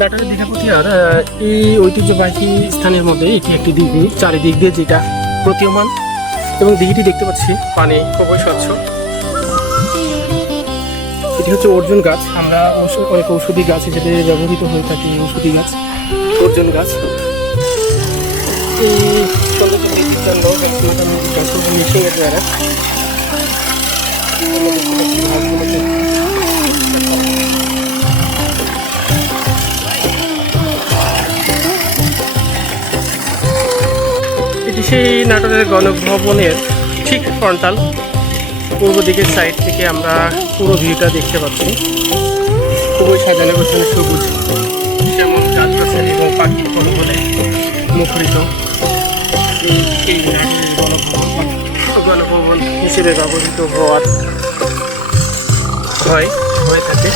নাটোরের দীঘা প্রতিহার এই ঐতিহ্যবাহী স্থানের মধ্যে এটি একটি দিঘি চারিদিক দিয়ে যেটা প্রতীয়মান। এবং দিঘিটি দেখতে পাচ্ছি, পানি খুবই স্বচ্ছ। এটি হচ্ছে অর্জুন গাছ। আমরা অনেক ঔষধি গাছ হিসেবে ব্যবহৃত হয়ে থাকি ঔষধি গাছ, অর্জুন গাছ। এই সৌন্দর্য বৃদ্ধির দ্বারা। সেই নাটোরের গণভবনের ঠিক ফ্রন্টাল পূর্ব দিকের সাইড থেকে আমরা পুরো ভিউটা দেখতে পাচ্ছি। খুবই সাজানো গোছানো সবুজ, যেমন গাছগাছালি এবং পাখি বলে মুখরিত। এই নাটোরের গণভবন হিসেবে ব্যবহৃত হওয়ার হয়, হয়ে থাকে।